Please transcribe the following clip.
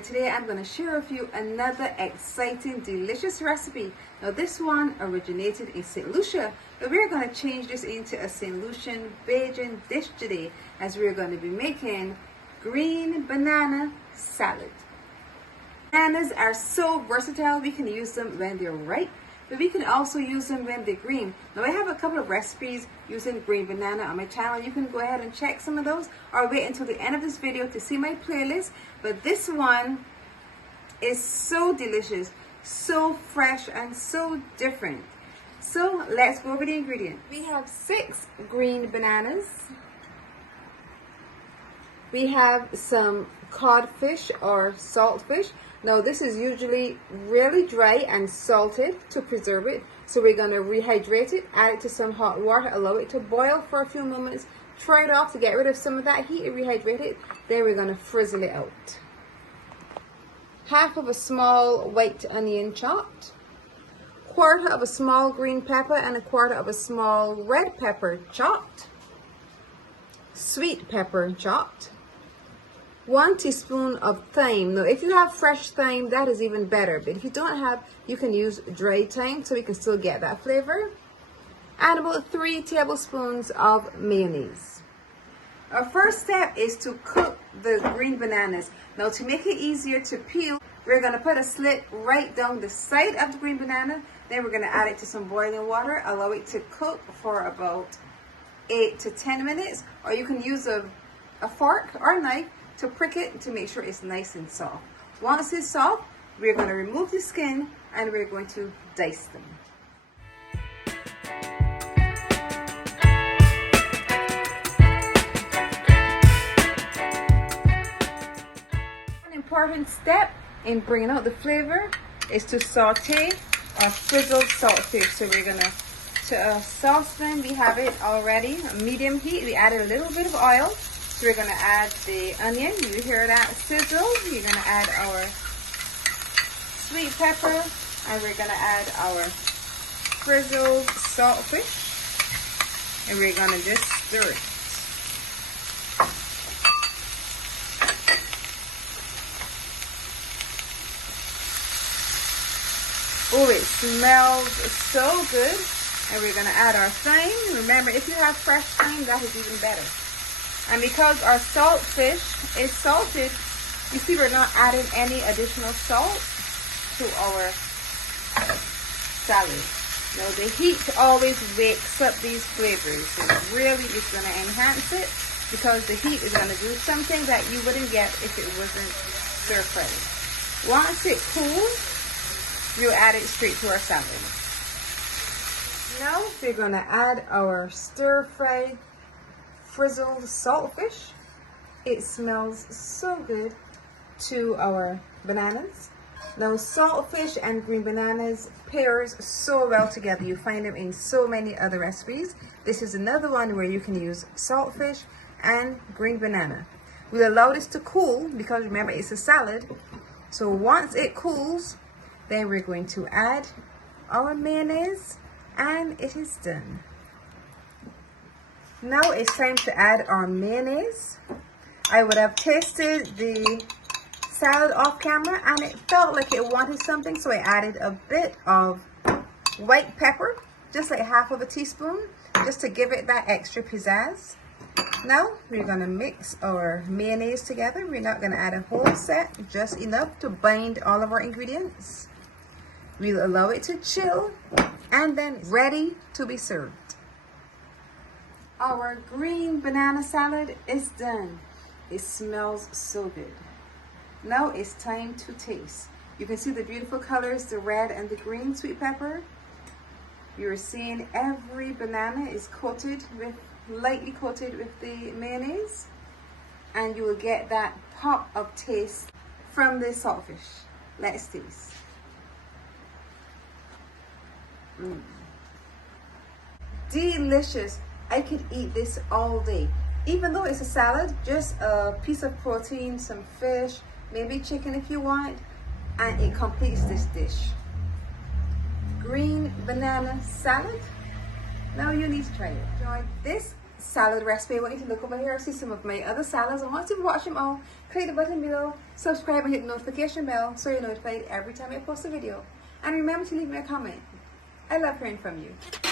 and today I'm going to share with you another exciting, delicious recipe. Now this one originated in St. Lucia, but we're going to change this into a St. Lucian Bajan dish today, as we're going to be making green banana salad. Bananas are so versatile. We can use them when they're ripe, but we can also use them when they're green. Now I have a couple of recipes using green banana on my channel. You can go ahead and check some of those, or wait until the end of this video to see my playlist. But this one is so delicious, so fresh, and so different. So let's go over the ingredients. We have 6 green bananas. We have some codfish or saltfish. Now this is usually really dry and salted to preserve it. So we're going to rehydrate it, add it to some hot water, allow it to boil for a few moments, try it off to get rid of some of that heat and rehydrate it. Then we're going to frizzle it out. Half of a small white onion chopped, quarter of a small green pepper, and a quarter of a small red pepper chopped, sweet pepper chopped, 1 teaspoon of thyme. Now if you have fresh thyme, that is even better, but if you don't have, you can use dry thyme so we can still get that flavor, and about 3 tablespoons of mayonnaise. Our first step is to cook the green bananas. Now to make it easier to peel, we're going to put a slit right down the side of the green banana. Then we're going to add it to some boiling water, allow it to cook for about 8 to 10 minutes, or you can use a fork or a knife to prick it to make sure it's nice and soft. Once it's soft, we're going to remove the skin and we're going to dice them. An important step in bringing out the flavor is to saute or frizzle saltfish. So we're going to a saucepan, we have it already, a medium heat. We added a little bit of oil. So we're going to add the onion. You hear that sizzle. We're going to add our sweet pepper, and we're going to add our frizzled saltfish, and we're going to just stir it. Oh, it smells so good. And we're going to add our thyme. Remember, if you have fresh thyme, that is even better. And because our saltfish is salted, you see we're not adding any additional salt to our salad. Now the heat always wakes up these flavors. It really is going to enhance it, because the heat is going to do something that you wouldn't get if it wasn't stir-fried. Once it cools, you add it straight to our salad. Now we're going to add our stir-fried frizzled saltfish. It smells so good to our bananas. Now saltfish and green bananas pairs so well together. You find them in so many other recipes. This is another one where you can use saltfish and green banana. We'll allow this to cool, because remember it's a salad. So once it cools, then we're going to add our mayonnaise, and it is done. Now it's time to add our mayonnaise. I would have tasted the salad off camera and it felt like it wanted something, so I added a bit of white pepper, just like half of a teaspoon, just to give it that extra pizzazz. Now we're going to mix our mayonnaise together. We're not going to add a whole set, just enough to bind all of our ingredients. We'll allow it to chill, and then ready to be served. Our green banana salad is done. It smells so good. Now it's time to taste. You can see the beautiful colors, the red and the green sweet pepper. You're seeing every banana is coated with, lightly coated with the mayonnaise, and you will get that pop of taste from the saltfish. Let's taste. Delicious. I could eat this all day. Even though it's a salad, just a piece of protein, some fish, maybe chicken if you want, and it completes this dish. Green banana salad. Now you need to try it. Enjoy this salad recipe, I want you to look over here, see some of my other salads. And once you've watched them all, click the button below, subscribe and hit the notification bell so you're notified every time I post a video. And remember to leave me a comment. I love hearing from you.